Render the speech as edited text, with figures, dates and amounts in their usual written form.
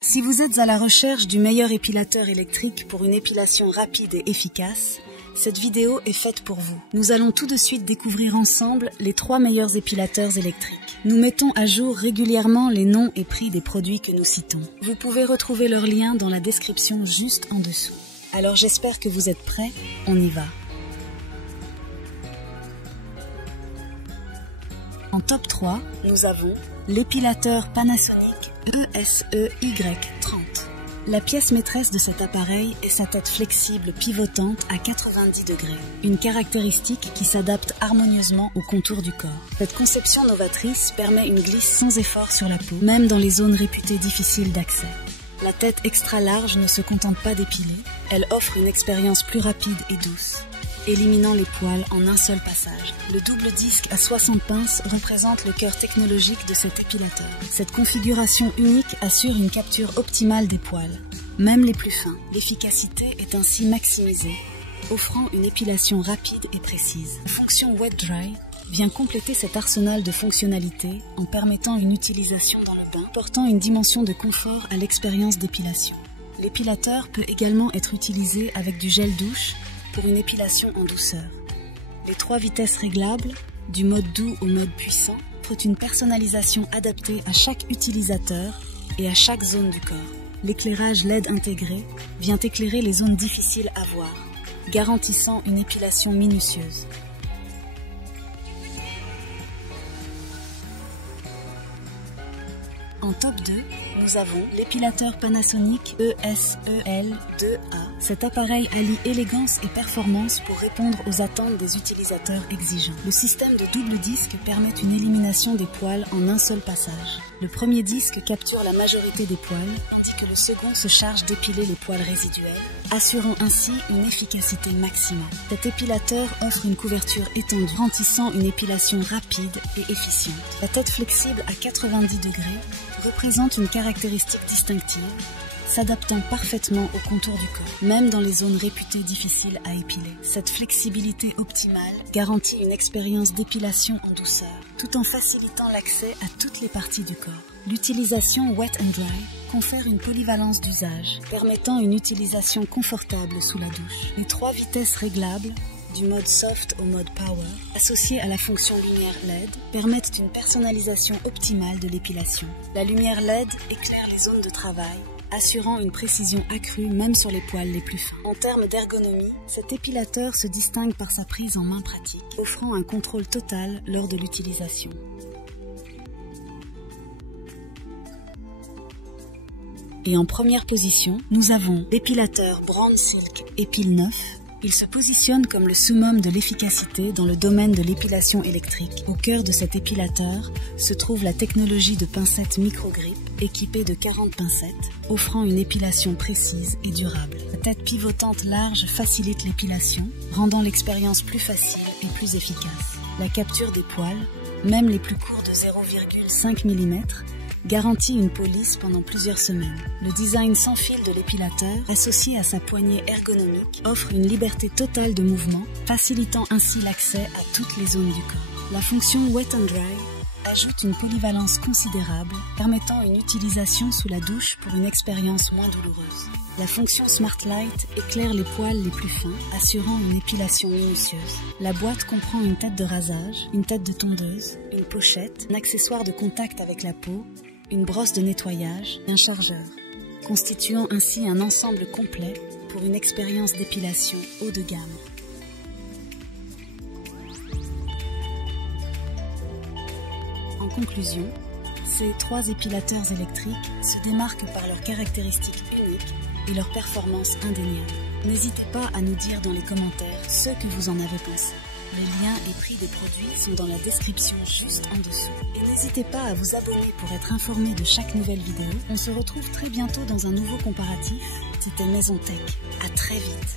Si vous êtes à la recherche du meilleur épilateur électrique pour une épilation rapide et efficace, cette vidéo est faite pour vous. Nous allons tout de suite découvrir ensemble les 3 meilleurs épilateurs électriques. Nous mettons à jour régulièrement les noms et prix des produits que nous citons. Vous pouvez retrouver leur lien dans la description juste en dessous. Alors j'espère que vous êtes prêts, on y va. En top 3, nous avons l'épilateur Panasonic ESE-Y30. La pièce maîtresse de cet appareil est sa tête flexible pivotante à 90 degrés, une caractéristique qui s'adapte harmonieusement au contour du corps. Cette conception novatrice permet une glisse sans effort sur la peau, même dans les zones réputées difficiles d'accès. La tête extra large ne se contente pas d'épiler, elle offre une expérience plus rapide et douce, éliminant les poils en un seul passage. Le double disque à 60 pinces représente le cœur technologique de cet épilateur. Cette configuration unique assure une capture optimale des poils, même les plus fins. L'efficacité est ainsi maximisée, offrant une épilation rapide et précise. La fonction Wet Dry vient compléter cet arsenal de fonctionnalités en permettant une utilisation dans le bain, portant une dimension de confort à l'expérience d'épilation. L'épilateur peut également être utilisé avec du gel douche pour une épilation en douceur. Les 3 vitesses réglables, du mode doux au mode puissant, offrent une personnalisation adaptée à chaque utilisateur et à chaque zone du corps. L'éclairage LED intégré vient éclairer les zones difficiles à voir, garantissant une épilation minutieuse. En top 2, nous avons l'épilateur Panasonic ESEL2A. Cet appareil allie élégance et performance pour répondre aux attentes des utilisateurs exigeants. Le système de double disque permet une élimination des poils en un seul passage. Le premier disque capture la majorité des poils, tandis que le second se charge d'épiler les poils résiduels, assurant ainsi une efficacité maximale. Cet épilateur offre une couverture étendue, garantissant une épilation rapide et efficiente. La tête flexible à 90 degrés représente une caractéristique distinctive, s'adaptant parfaitement au contour du corps, même dans les zones réputées difficiles à épiler. Cette flexibilité optimale garantit une expérience d'épilation en douceur, tout en facilitant l'accès à toutes les parties du corps. L'utilisation Wet and Dry confère une polyvalence d'usage, permettant une utilisation confortable sous la douche. Les 3 vitesses réglables, du mode soft au mode power, associées à la fonction lumière LED, permettent une personnalisation optimale de l'épilation. La lumière LED éclaire les zones de travail, assurant une précision accrue même sur les poils les plus fins. En termes d'ergonomie, cet épilateur se distingue par sa prise en main pratique, offrant un contrôle total lors de l'utilisation. Et en première position, nous avons l'épilateur Brown Silk Epil 9. Il se positionne comme le summum de l'efficacité dans le domaine de l'épilation électrique. Au cœur de cet épilateur se trouve la technologie de pincettes micro-grip équipée de 40 pincettes, offrant une épilation précise et durable. La tête pivotante large facilite l'épilation, rendant l'expérience plus facile et plus efficace. La capture des poils, même les plus courts de 0,5 mm, garantit une police pendant plusieurs semaines. Le design sans fil de l'épilateur, associé à sa poignée ergonomique, offre une liberté totale de mouvement, facilitant ainsi l'accès à toutes les zones du corps. La fonction Wet and Dry ajoute une polyvalence considérable, permettant une utilisation sous la douche pour une expérience moins douloureuse. La fonction Smart Light éclaire les poils les plus fins, assurant une épilation minutieuse. La boîte comprend une tête de rasage, une tête de tondeuse, une pochette, un accessoire de contact avec la peau, une brosse de nettoyage et un chargeur, constituant ainsi un ensemble complet pour une expérience d'épilation haut de gamme. En conclusion, ces 3 épilateurs électriques se démarquent par leurs caractéristiques uniques et leur performance indéniable. N'hésitez pas à nous dire dans les commentaires ce que vous en avez pensé. Les liens et prix des produits sont dans la description juste en dessous. Et n'hésitez pas à vous abonner pour être informé de chaque nouvelle vidéo. On se retrouve très bientôt dans un nouveau comparatif. C'était Maison Tech. À très vite.